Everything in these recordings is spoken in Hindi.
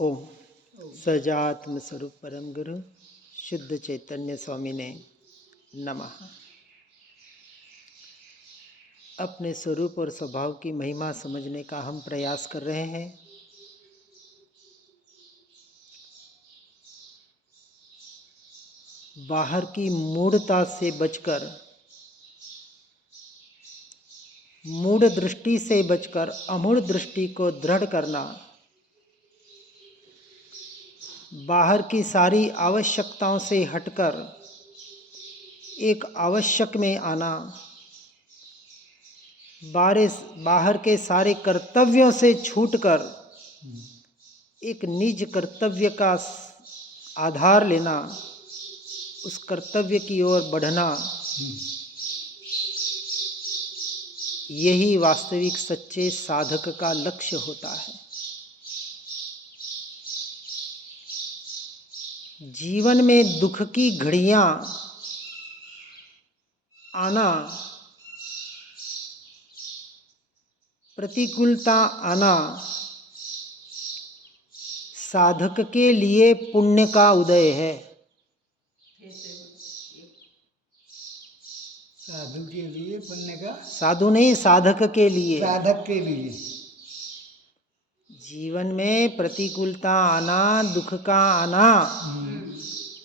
ओम सजात्म स्वरूप परम गुरु शुद्ध चैतन्य स्वामी ने नमः। अपने स्वरूप और स्वभाव की महिमा समझने का हम प्रयास कर रहे हैं। बाहर की मूढ़ता से बचकर, मूढ़ दृष्टि से बचकर अमूढ़ दृष्टि को दृढ़ करना, बाहर की सारी आवश्यकताओं से हटकर एक आवश्यक में आना, बाहर के सारे कर्तव्यों से छूटकर एक निज कर्तव्य का आधार लेना, उस कर्तव्य की ओर बढ़ना, यही वास्तविक सच्चे साधक का लक्ष्य होता है। जीवन में दुख की घड़ियां आना, प्रतिकूलता आना साधक के लिए पुण्य का उदय है। साधु के लिए पुण्य का, साधु नहीं, साधक के लिए। साधक के लिए जीवन में प्रतिकूलता आना, दुख का आना,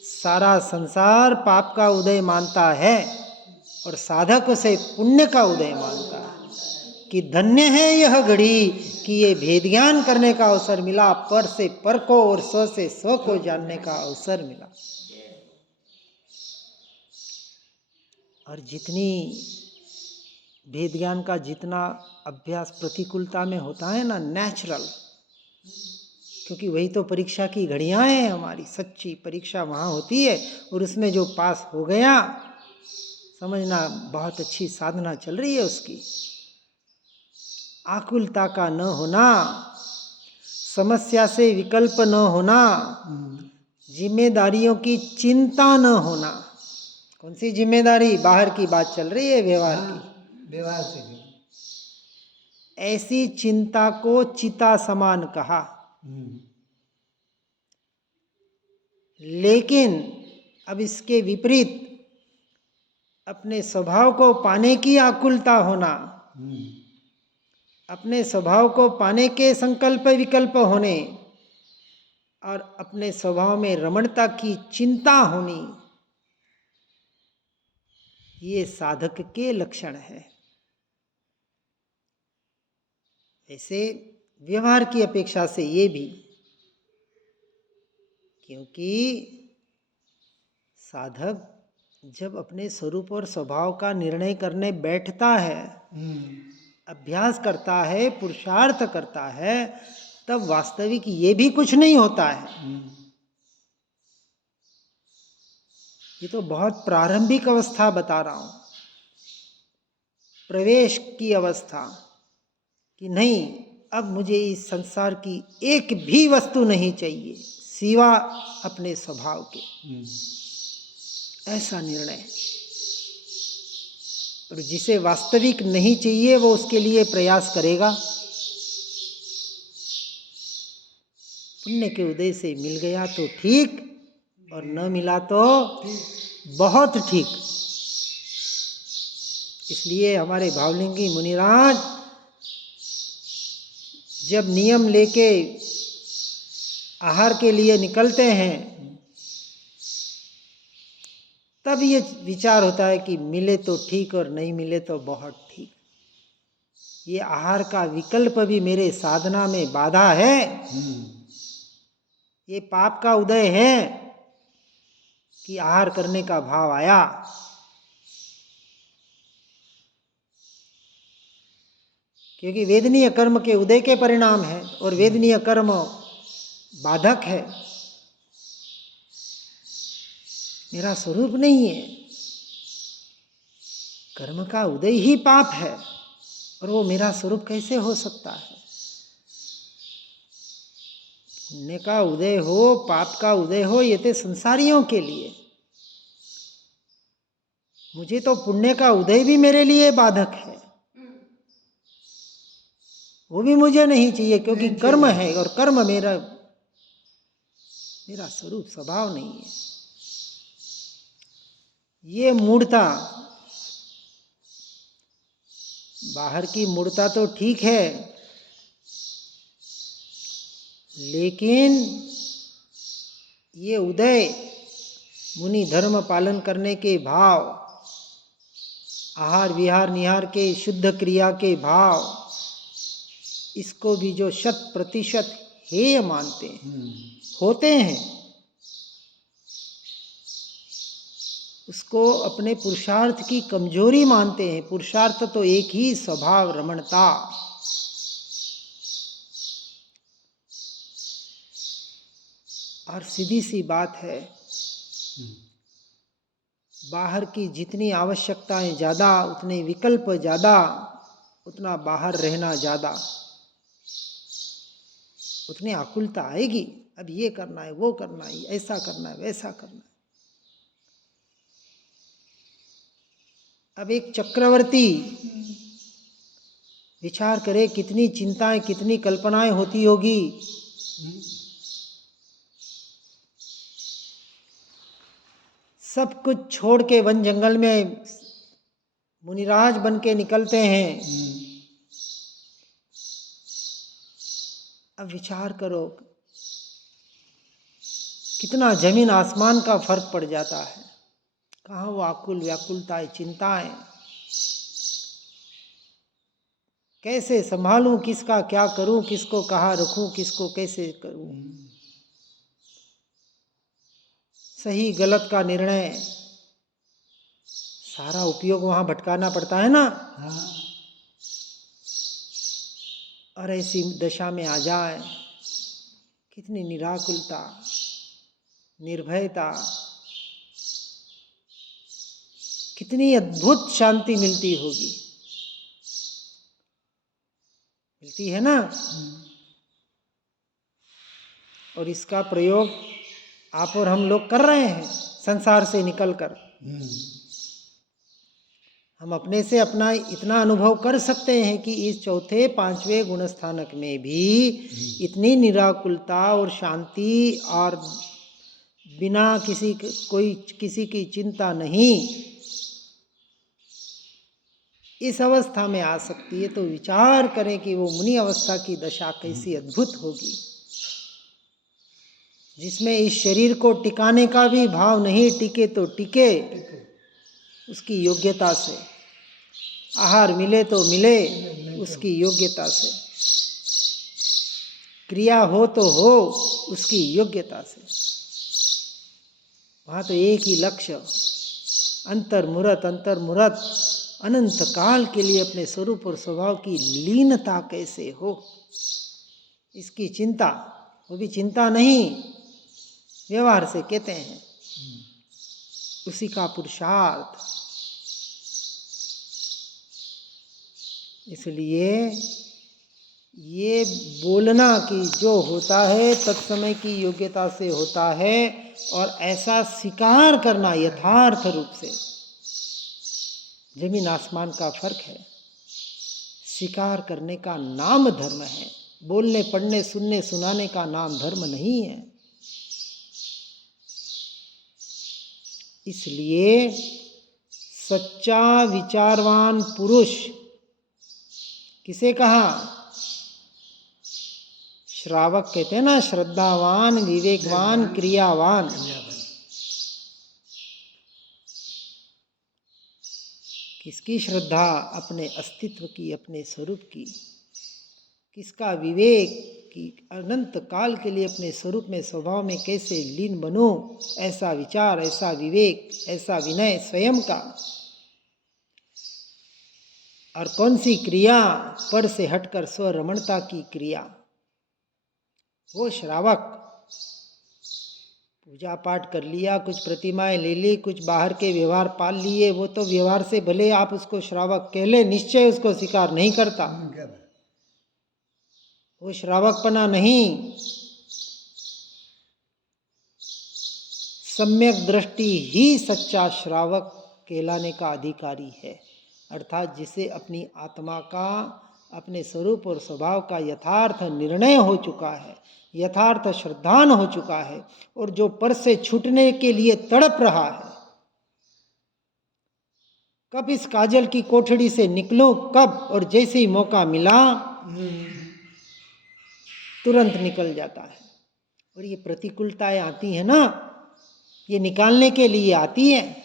सारा संसार पाप का उदय मानता है और साधक उसे पुण्य का उदय मानता है कि धन्य है यह घड़ी कि ये भेद ज्ञान करने का अवसर मिला, पर से पर को और स्व से स्व को जानने का अवसर मिला। और जितनी भेद ज्ञान का जितना अभ्यास प्रतिकूलता में होता है ना, नेचुरल, क्योंकि वही तो परीक्षा की घड़ियां हैं हमारी। सच्ची परीक्षा वहाँ होती है और उसमें जो पास हो गया, समझना बहुत अच्छी साधना चल रही है उसकी। आकुलता का न होना, समस्या से विकल्प न होना, जिम्मेदारियों की चिंता न होना। कौन सी जिम्मेदारी? बाहर की बात चल रही है, व्यवहार की। व्यवहार से ऐसी चिंता को चिता समान कहा। लेकिन अब इसके विपरीत अपने स्वभाव को पाने की आकुलता होना, अपने स्वभाव को पाने के संकल्प विकल्प होने और अपने स्वभाव में रमणता की चिंता होनी, ये साधक के लक्षण है। ऐसे व्यवहार की अपेक्षा से ये भी, क्योंकि साधक जब अपने स्वरूप और स्वभाव का निर्णय करने बैठता है, अभ्यास करता है, पुरुषार्थ करता है, तब वास्तविक ये भी कुछ नहीं होता है। ये तो बहुत प्रारंभिक अवस्था बता रहा हूं, प्रवेश की अवस्था, कि नहीं अब मुझे इस संसार की एक भी वस्तु नहीं चाहिए सिवा अपने स्वभाव के। ऐसा निर्णय। और जिसे वास्तविक नहीं चाहिए वो उसके लिए प्रयास करेगा। पुण्य के उदय से मिल गया तो ठीक, और न मिला तो बहुत ठीक। इसलिए हमारे भावलिंगी मुनिराज जब नियम लेके आहार के लिए निकलते हैं, तब ये विचार होता है कि मिले तो ठीक और नहीं मिले तो बहुत ठीक। ये आहार का विकल्प भी मेरे साधना में बाधा है। ये पाप का उदय है कि आहार करने का भाव आया। क्योंकि वेदनीय कर्म के उदय के परिणाम है और वेदनीय कर्म बाधक है। मेरा स्वरूप नहीं है। कर्म का उदय ही पाप है और वो मेरा स्वरूप कैसे हो सकता है? पुण्य का उदय हो, पाप का उदय हो, ये तो संसारियों के लिए। मुझे तो पुण्य का उदय भी मेरे लिए बाधक है, वो भी मुझे नहीं चाहिए, क्योंकि कर्म है और कर्म मेरा मेरा स्वरूप स्वभाव नहीं है। ये मूढ़ता, बाहर की मूढ़ता तो ठीक है, लेकिन ये उदय मुनि धर्म पालन करने के भाव, आहार विहार निहार के शुद्ध क्रिया के भाव, इसको भी जो 100% हेय मानते हैं, होते हैं, उसको अपने पुरुषार्थ की कमजोरी मानते हैं। पुरुषार्थ तो एक ही, स्वभाव रमणता। और सीधी सी बात है, बाहर की जितनी आवश्यकताएं ज़्यादा, उतने विकल्प ज़्यादा, उतना बाहर रहना ज़्यादा, उतनी आकुलता आएगी। अब ये करना है, वो करना है, ऐसा करना है, वैसा करना है। अब एक चक्रवर्ती विचार करे, कितनी चिंताएं, कितनी कल्पनाएं होती होगी। सब कुछ छोड़ के वन जंगल में मुनिराज बन के निकलते हैं। अब विचार करो, कितना जमीन आसमान का फर्क पड़ जाता है। कहाँ वो आकुल व्याकुलताएं, चिंताएं, कैसे संभालूं, किसका क्या करूं, किसको कहाँ रखूं, किसको कैसे करूं, सही गलत का निर्णय, सारा उपयोग वहां भटकाना पड़ता है ना। और ऐसी दशा में आ जाए, कितनी निराकुलता, निर्भयता, कितनी अद्भुत शांति मिलती होगी। मिलती है ना। और इसका प्रयोग आप और हम लोग कर रहे हैं संसार से निकलकर। हम अपने से अपना इतना अनुभव कर सकते हैं कि इस चौथे पांचवें गुणस्थानक में भी इतनी निराकुलता और शांति, और बिना किसी की चिंता नहीं, इस अवस्था में आ सकती है। तो विचार करें कि वो मुनि अवस्था की दशा कैसी अद्भुत होगी, जिसमें इस शरीर को टिकाने का भी भाव नहीं, टिके तो टिके उसकी योग्यता से, आहार मिले तो मिले उसकी योग्यता से, क्रिया हो तो हो उसकी योग्यता से। वहाँ तो एक ही लक्ष्य, अंतर्मुहूर्त अनंत काल के लिए अपने स्वरूप और स्वभाव की लीनता कैसे हो, इसकी चिंता। वो भी चिंता नहीं, व्यवहार से कहते हैं, उसी का पुरुषार्थ। इसलिए ये बोलना कि जो होता है तत्समय की योग्यता से होता है, और ऐसा स्वीकार करना यथार्थ रूप से, जमीन आसमान का फर्क है। स्वीकार करने का नाम धर्म है, बोलने पढ़ने सुनने सुनाने का नाम धर्म नहीं है। इसलिए सच्चा विचारवान पुरुष किसे कहा? श्रावक कहते हैं ना, श्रद्धावान, विवेकवान, क्रियावान। किसकी श्रद्धा? अपने अस्तित्व की, अपने स्वरूप की। किसका विवेक? कि अनंत काल के लिए अपने स्वरूप में, स्वभाव में कैसे लीन बनो, ऐसा विचार, ऐसा विवेक, ऐसा विनय स्वयं का। और कौन सी क्रिया? पर से हटकर स्वरमणता की क्रिया। वो श्रावक पूजा पाठ कर लिया, कुछ प्रतिमाएं ले ली, कुछ बाहर के व्यवहार पाल लिए, वो तो व्यवहार से भले आप उसको श्रावक कह ले, निश्चय उसको स्वीकार नहीं करता। वो श्रावकपना नहीं, सम्यक दृष्टि ही सच्चा श्रावक कहलाने का अधिकारी है। अर्थात जिसे अपनी आत्मा का, अपने स्वरूप और स्वभाव का यथार्थ निर्णय हो चुका है, यथार्थ श्रद्धान हो चुका है और जो पर से छूटने के लिए तड़प रहा है, कब इस काजल की कोठड़ी से निकलूं, कब, और जैसे ही मौका मिला तुरंत निकल जाता है। और ये प्रतिकूलताएं आती हैं ना, ये निकालने के लिए आती हैं,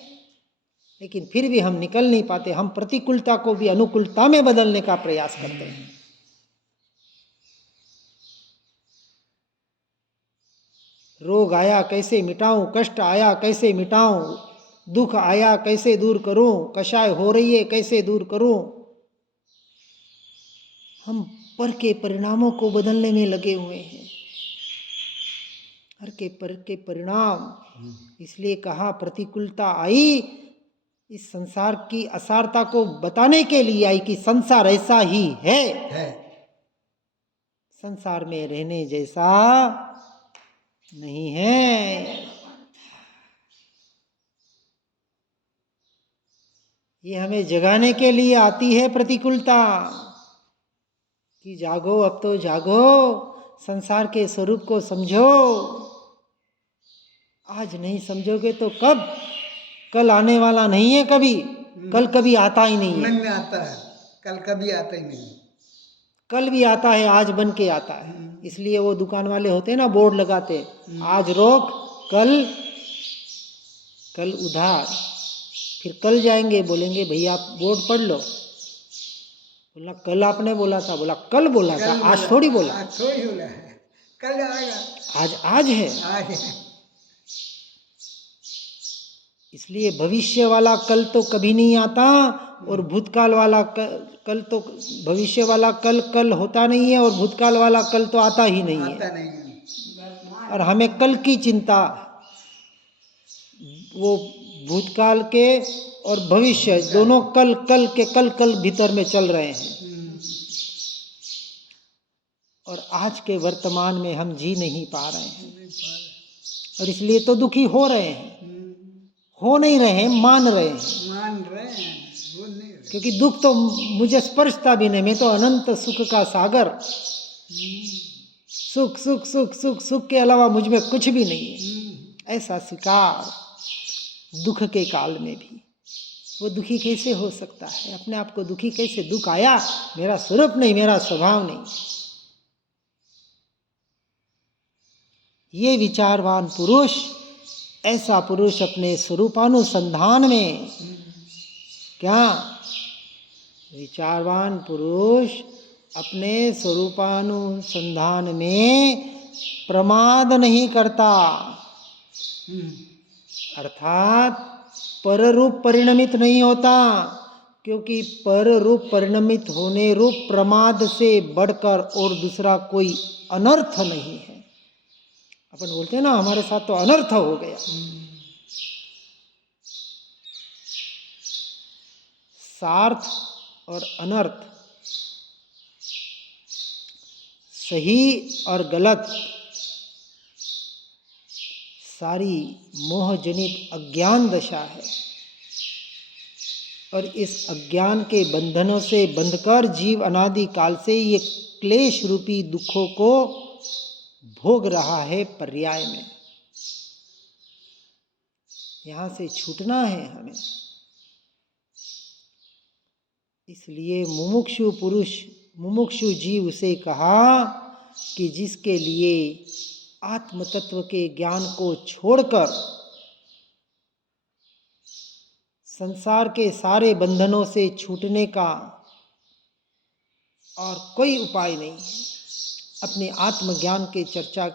लेकिन फिर भी हम निकल नहीं पाते। हम प्रतिकूलता को भी अनुकूलता में बदलने का प्रयास करते हैं। रोग आया कैसे मिटाऊं, कष्ट आया कैसे मिटाऊं, दुख आया कैसे दूर करूं, कषाय हो रही है कैसे दूर करूं। हम पर के परिणामों को बदलने में लगे हुए हैं, हर के पर के परिणाम। इसलिए कहा प्रतिकूलता आई इस संसार की असारता को बताने के लिए आई कि संसार ऐसा ही है। संसार में रहने जैसा नहीं है। ये हमें जगाने के लिए आती है प्रतिकूलता कि जागो, अब तो जागो, संसार के स्वरूप को समझो। आज नहीं समझोगे तो कब? कल आने वाला नहीं है कभी, कल कभी आता ही नहीं है। मन में आता है, कल कभी आता ही नहीं। कल भी आता है, आज बन के आता है। इसलिए वो दुकान वाले होते हैं ना, बोर्ड लगाते, आज रोक, कल उधार। फिर कल जाएंगे, बोलेंगे भैया आप बोर्ड पढ़ लो। बोला कल आपने बोला था, बोला कल बोला था, आज थोड़ी बोला। आज थोड़ी बोला है, कल आएगा। आज है। आज है। इसलिए भविष्य वाला कल तो कभी नहीं आता, और भूतकाल वाला कल तो, भविष्य वाला कल होता नहीं है, और भूतकाल वाला कल तो आता ही नहीं है। आता नहीं है। और हमें कल की चिंता, वो भूतकाल के और भविष्य दोनों कल भीतर में चल रहे हैं। और आज के वर्तमान में हम जी नहीं पा रहे हैं, और इसलिए तो दुखी हो रहे हैं। हो नहीं रहे हैं, मान रहे हैं। क्योंकि दुख तो मुझे स्पर्शता भी नहीं, मैं तो अनंत सुख का सागर। सुख सुख सुख सुख सुख के अलावा मुझ में कुछ भी नहीं है। ऐसा स्वीकार दुख के काल में भी। वो दुखी कैसे हो सकता है? अपने आप को दुखी कैसे? दुख आया, मेरा स्वरूप नहीं, मेरा स्वभाव नहीं। ये विचारवान पुरुष, ऐसा पुरुष अपने स्वरूपानुसंधान में, क्या विचारवान पुरुष अपने स्वरूपानुसंधान में प्रमाद नहीं करता, अर्थात पररूप परिणमित नहीं होता। क्योंकि पररूप परिणमित होने रूप प्रमाद से बढ़कर और दूसरा कोई अनर्थ नहीं है। अपन बोलते हैं ना, हमारे साथ तो अनर्थ हो गया। सार्थ और अनर्थ, सही और गलत, सारी मोहजनित अज्ञान दशा है। और इस अज्ञान के बंधनों से बंधकर जीव अनादि काल से ये क्लेश रूपी दुखों को भोग रहा है पर्याय में। यहाँ से छूटना है हमें। इसलिए मुमुक्षु पुरुष, मुमुक्षु जीव उसे कहा कि जिसके लिए आत्म तत्व के ज्ञान को छोड़कर संसार के सारे बंधनों से छूटने का और कोई उपाय नहीं है। अपने आत्मज्ञान के चर्चा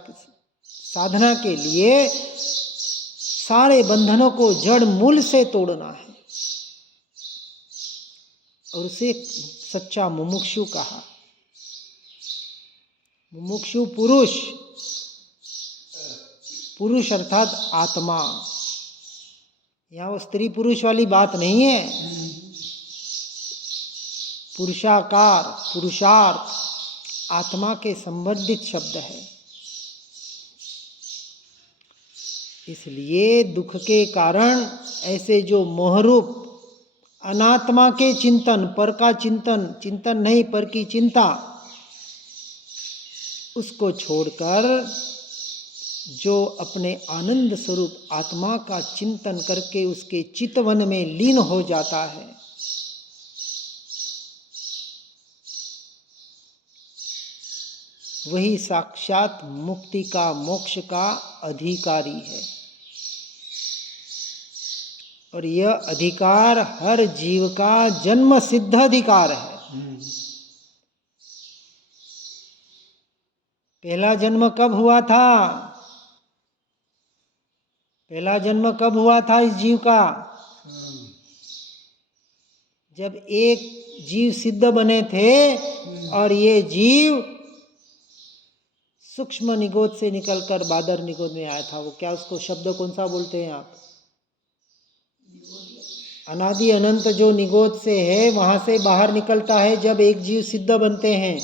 साधना के लिए सारे बंधनों को जड़ मूल से तोड़ना है, और उसे सच्चा मुमुक्षु कहा। मुमुक्षु पुरुष, पुरुष अर्थात आत्मा। यहाँ वो स्त्री पुरुष वाली बात नहीं है। पुरुषाकार, पुरुषार्थ आत्मा के संबंधित शब्द है। इसलिए दुख के कारण ऐसे जो मोहरूप अनात्मा के चिंतन, पर का चिंतन, चिंतन नहीं पर की चिंता, उसको छोड़कर जो अपने आनंद स्वरूप आत्मा का चिंतन करके उसके चितवन में लीन हो जाता है, वही साक्षात मुक्ति का, मोक्ष का अधिकारी है। और यह अधिकार हर जीव का जन्म सिद्ध अधिकार है। पहला जन्म कब हुआ था? पहला जन्म कब हुआ था इस जीव का? जब एक जीव सिद्ध बने थे और ये जीव सूक्ष्म निगोद से निकलकर बादर निगोद में आया था। वो क्या, उसको शब्द कौन सा बोलते हैं आप? अनादि अनंत जो निगोद से है वहां से बाहर निकलता है जब एक जीव सिद्ध बनते हैं।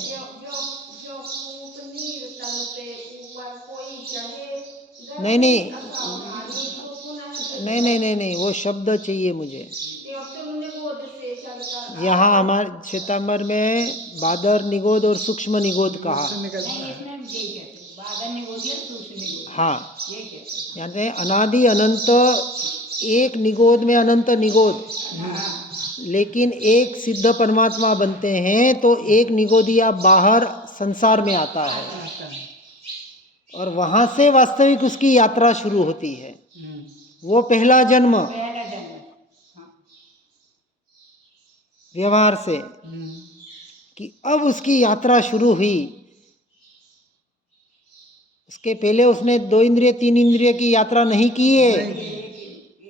नहीं नहीं नहीं नहीं नहीं नहीं, वो शब्द चाहिए मुझे। यहाँ हमारे श्वेतांबर में बादर निगोद और सूक्ष्म निगोद कहा। हाँ, जानते हैं अनादि अनंत, एक निगोद में अनंत निगोद, लेकिन एक सिद्ध परमात्मा बनते हैं तो एक निगोदिया बाहर संसार में आता है और वहां से वास्तविक उसकी यात्रा शुरू होती है। वो पहला जन्म व्यवहार से कि अब उसकी यात्रा शुरू हुई। उसके पहले उसने 2 इंद्रिय 3 इंद्रिय की यात्रा नहीं की है।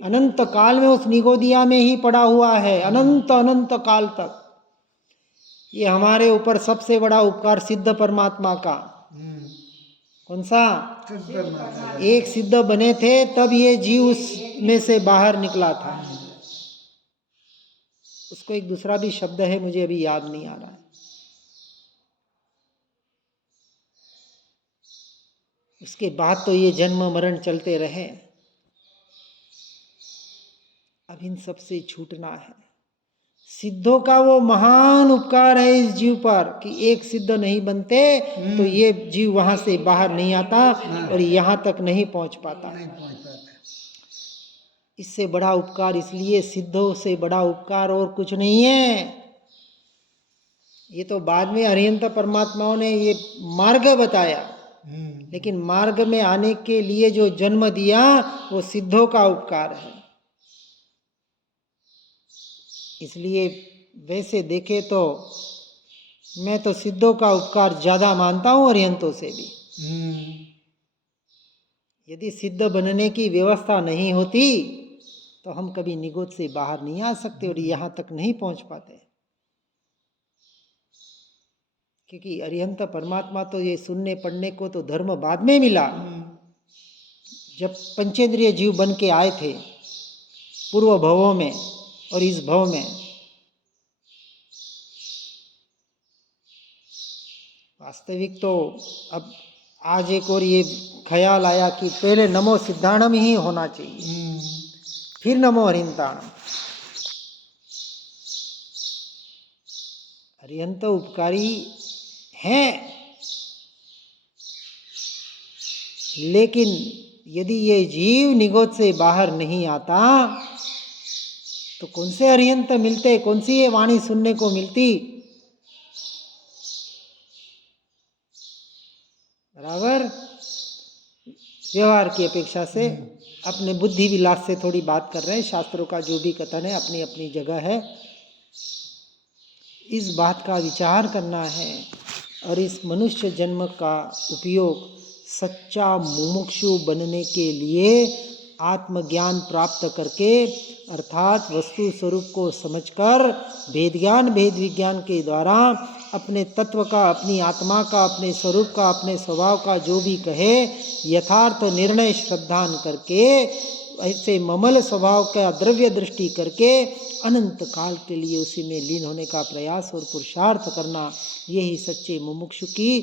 अनंत काल में उस निगोदिया में ही पड़ा हुआ है, अनंत अनंत काल तक। ये हमारे ऊपर सबसे बड़ा उपकार सिद्ध परमात्मा का। कौन सा? एक सिद्ध बने थे तब ये जीव उसमें से बाहर निकला था। उसको एक दूसरा भी शब्द है, मुझे अभी याद नहीं आ रहा है। उसके बाद तो ये जन्म मरण चलते रहे। अब इन सब से छूटना है। सिद्धों का वो महान उपकार है इस जीव पर कि एक सिद्ध नहीं बनते तो ये जीव वहां से बाहर नहीं आता और यहां तक नहीं पहुंच पाता। इससे बड़ा उपकार, इसलिए सिद्धों से बड़ा उपकार और कुछ नहीं है। ये तो बाद में अरिहंत परमात्माओं ने ये मार्ग बताया, लेकिन मार्ग में आने के लिए जो जन्म दिया वो सिद्धों का उपकार है। इसलिए वैसे देखे तो मैं तो सिद्धों का उपकार ज्यादा मानता हूं अरिहंतों से भी। यदि सिद्ध बनने की व्यवस्था नहीं होती तो हम कभी निगोद से बाहर नहीं आ सकते और यहां तक नहीं पहुंच पाते। क्योंकि अरिहंत परमात्मा तो ये सुनने पढ़ने को तो धर्म बाद में मिला। जब पंचेंद्रिय जीव बन के आए थे पूर्व भवों में और इस भव में, वास्तविक तो अब आज एक और ये ख्याल आया कि पहले नमो सिद्धाणम ही होना चाहिए, फिर नमो हरिहंताणम। हरिहंत उपकारी हैं, लेकिन यदि ये जीव निगोद से बाहर नहीं आता तो कौन से हरिहंत मिलते, कौन सी ये वाणी सुनने को मिलती? बराबर। व्यवहार की अपेक्षा से अपने बुद्धि विलास से थोड़ी बात कर रहे हैं। शास्त्रों का जो भी कथन है अपनी अपनी जगह है। इस बात का विचार करना है और इस मनुष्य जन्म का उपयोग सच्चा मुमुक्षु बनने के लिए आत्मज्ञान प्राप्त करके, अर्थात वस्तु स्वरूप को समझकर भेद ज्ञान भेद विज्ञान के द्वारा अपने तत्व का, अपनी आत्मा का, अपने स्वरूप का, अपने स्वभाव का जो भी कहे यथार्थ निर्णय श्रद्धान करके, ऐसे ममल स्वभाव का द्रव्य दृष्टि करके अनंत काल के लिए उसी में लीन होने का प्रयास और पुरुषार्थ करना, यही सच्चे मुमुक्षु की,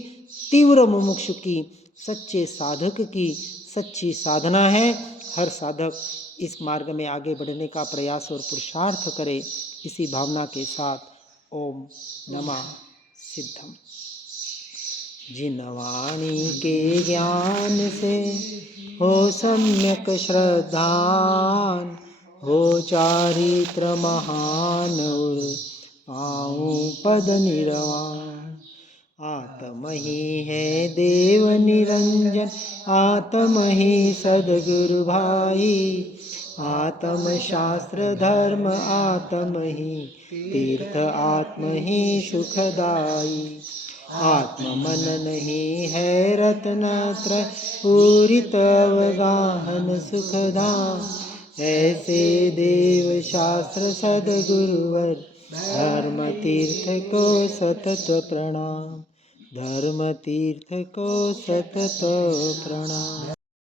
तीव्र मुमुक्षु की, सच्चे साधक की सच्ची साधना है। हर साधक इस मार्ग में आगे बढ़ने का प्रयास और पुरुषार्थ करे। इसी भावना के साथ ओम नमः सिद्धम। जिन वाणी के ज्ञान से हो सम्यक श्रद्धान, हो चारित्र महान उर पाऊं पद निर्वाण। आत्म ही है देव निरंजन, आत्म ही सदगुरु भाई, आत्म शास्त्र धर्म आत्म ही तीर्थ, आत्म ही सुखदाई। आत्म मन नहीं है रत्नत्रय, पूरित अवगाहन सुखधाम। ऐसे देव शास्त्र सदगुरुवर, धर्म तीर्थ को सतत प्रणाम, धर्म तीर्थ को सतत प्रणाम।